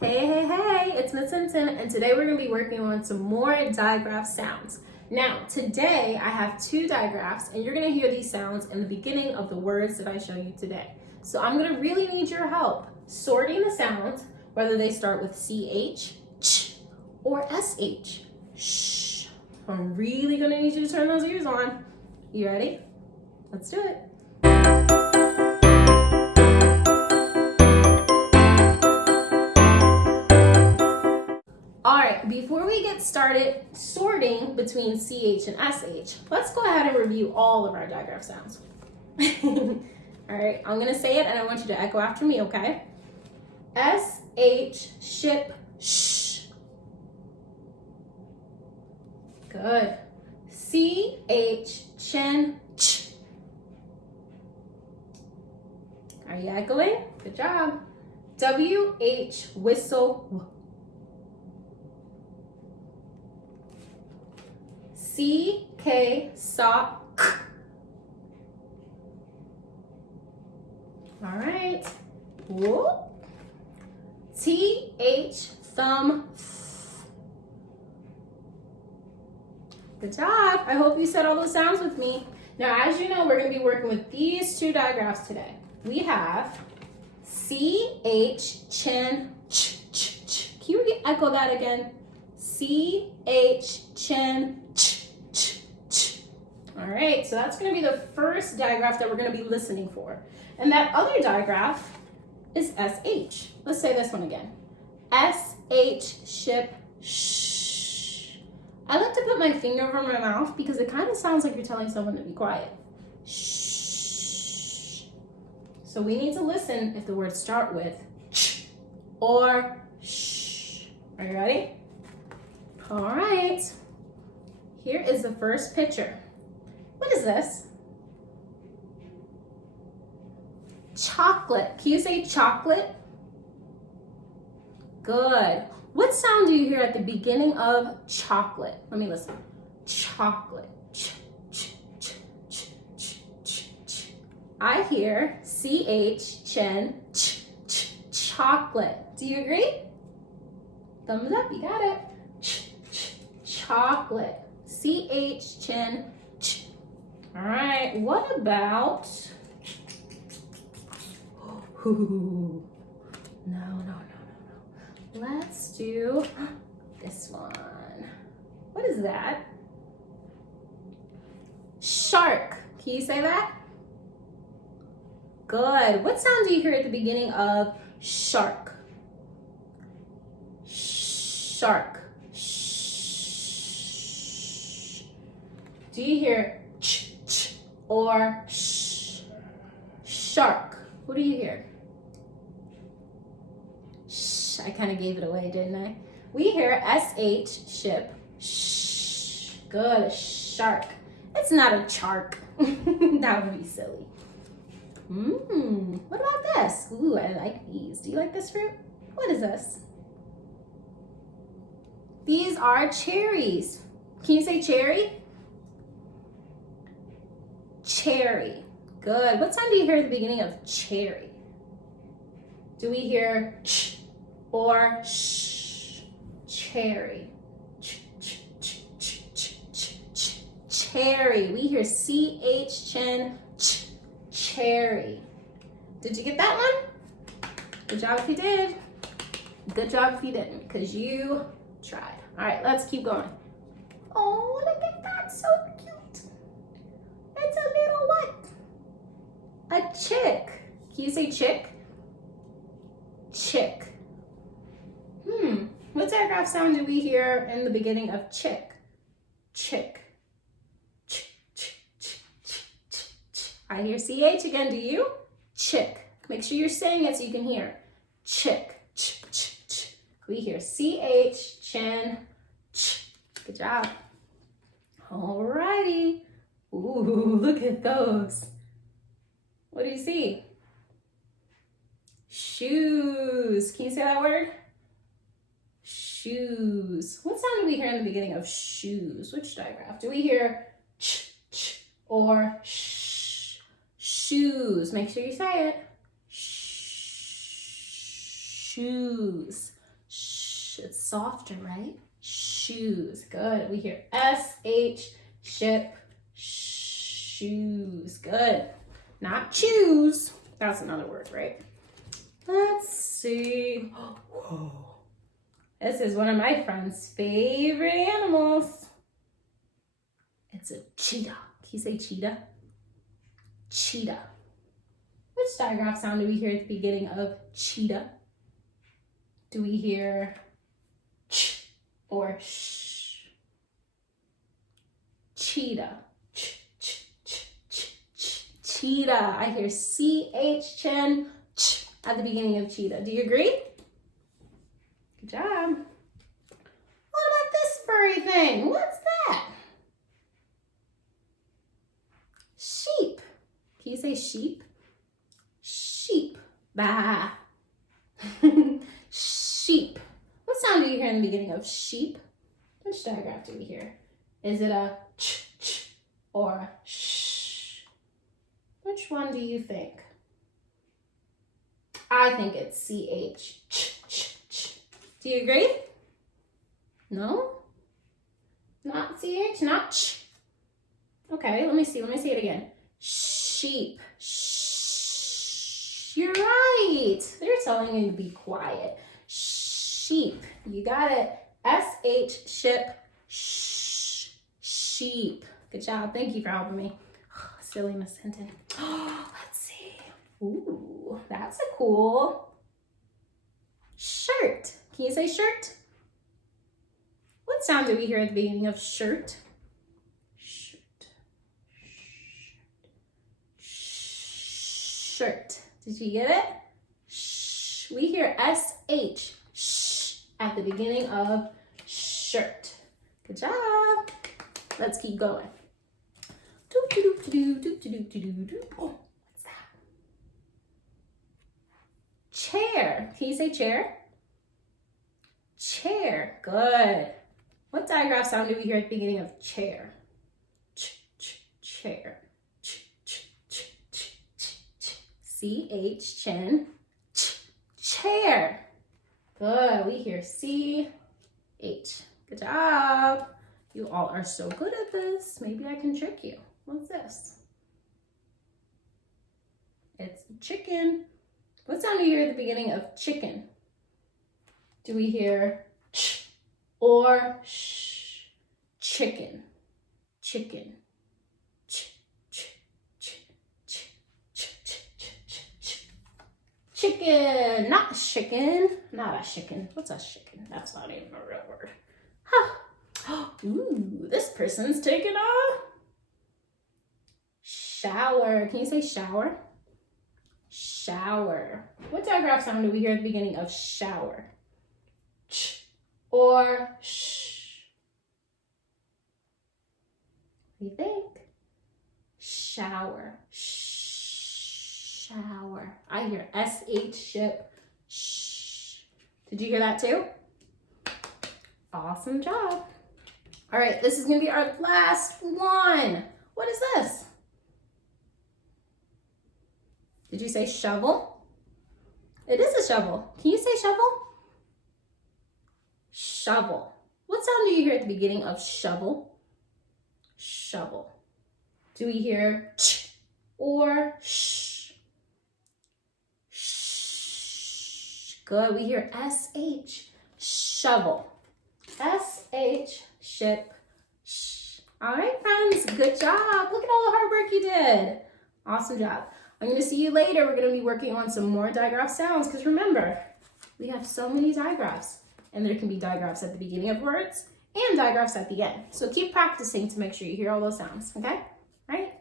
Hey, it's Miss Simpson, and today we're going to be working on some more digraph sounds. Now, today I have two digraphs, and you're going to hear these sounds in the beginning of the words that I show you today. So I'm going to really need your help sorting the sounds, whether they start with CH, ch, or SH, shh. I'm really going to need you to turn those ears on. You ready? Let's do it. Alright, before we get started sorting between CH and SH, let's go ahead and review all of our digraph sounds. Alright, I'm going to say it and I want you to echo after me, okay? SH, ship, shh. Good. CH, chin, ch. Are you echoing? Good job. WH, whistle, CK, sock. All right. Whoop. TH, thumb. Good job. I hope you said all those sounds with me. Now, as you know, we're going to be working with these two digraphs today. We have CH, chin, ch, ch, ch. Can you echo that again? CH, chin, ch, ch, ch. All right, so that's going to be the first digraph that we're going to be listening for. And that other digraph is SH. Let's say this one again. SH, ship, shh. I like to put my finger over my mouth because it kind of sounds like you're telling someone to be quiet. Shh. So we need to listen if the words start with ch or shh. Are you ready? All right. Here is the first picture. What is this? Chocolate. Can you say chocolate? Good. What sound do you hear at the beginning of chocolate? Let me listen. Chocolate. Ch, ch, ch, ch, ch, ch, ch. I hear CH, chen, ch, ch, chocolate. Do you agree? Thumbs up, you got it. Ch, ch, chocolate. CH, chen, ch. All right, what about... Ooh. No. Let's do this one. What is that? Shark. Can you say that? Good. What sound do you hear at the beginning of shark? Shark. Shh. Do you hear ch, ch, or sh? Shark. What do you hear? I kind of gave it away, didn't I? We hear SH, ship, shh. Good, shark. It's not a chark. That would be silly. What about this? Ooh, I like these. Do you like this fruit? What is this? These are cherries. Can you say cherry? Cherry. Good. What sound do you hear at the beginning of cherry? Do we hear ch or shh? Cherry. Ch, ch, ch, ch, ch, ch, ch. Cherry. We hear CH, chin, ch, cherry. Did you get that one? Good job if you did. Good job if you didn't, because you tried. All right, let's keep going. Oh, look at that. So cute. It's a little what? A chick. Can you say chick? Chick. What digraph sound do we hear in the beginning of chick? Chick. Ch, ch, ch, ch, ch, ch. I hear CH again, do you? Chick. Make sure you're saying it so you can hear. Chick. Ch, ch, ch. We hear CH, chin, ch. Good job. Alrighty. Ooh, look at those. What do you see? Shoes. Can you say that word? Shoes. What sound do we hear in the beginning of shoes? Which digraph? Do we hear ch, ch, or sh? Shoes. Make sure you say it. Shoes. It's softer, right? Shoes. Good. We hear S-H, ship, shoes. Good. Not choose. That's another word, right? Let's see. Whoa. This is one of my friend's favorite animals. It's a cheetah. Can you say cheetah? Cheetah. Which digraph sound do we hear at the beginning of cheetah? Do we hear ch or sh? Cheetah. Ch, ch, ch, ch, ch. Cheetah. I hear C-H, chin, ch at the beginning of cheetah. Do you agree? Good job. What about this furry thing? What's that? Sheep. Can you say sheep? Sheep. Bah. Sheep. What sound do you hear in the beginning of sheep? Which digraph do we hear? Is it a ch, ch or a sh? Which one do you think? I think it's C-H. Ch, ch, ch. Do you agree? No? Not C-H? Not ch? Okay, let me see. Let me say it again. Sheep. Shh. You're right. They're telling you to be quiet. Sheep. You got it. S-H, ship, shh, sheep. Good job. Thank you for helping me. Silly Miss Hinton. Let's see. Ooh, that's a cool shirt. Can you say shirt? What sound do we hear at the beginning of shirt? Shirt. Shirt. Did you get it? Shh. We hear S-H, shh, at the beginning of shirt. Good job. Let's keep going. Oh, what's that? Chair. Can you say chair? Chair. Good. What digraph sound do we hear at the beginning of chair? Chair. C-H, chin, chair. Good. We hear C-H. Good job. You all are so good at this. Maybe I can trick you. What's this? It's chicken. What sound do you hear at the beginning of chicken? Do we hear ch or sh? Chicken. Chicken. Chicken, not chicken, not a chicken. What's a chicken? That's not even a real word. Huh. Ooh, this person's taking a shower. Can you say shower? Shower. What digraph sound do we hear at the beginning of shower? Ch or sh? What do you think? Shower. Shower. I hear S-H, ship, shh. Did you hear that too? Awesome job. All right, this is gonna be our last one. What is this? Did you say shovel? It is a shovel. Can you say shovel? Shovel. What sound do you hear at the beginning of shovel? Shovel. Do we hear ch or sh? Good. We hear S-H, shovel. S-H, ship, sh. All right, friends. Good job. Look at all the hard work you did. Awesome job. I'm going to see you later. We're going to be working on some more digraph sounds because remember, we have so many digraphs. And there can be digraphs at the beginning of words and digraphs at the end. So keep practicing to make sure you hear all those sounds, okay? All right?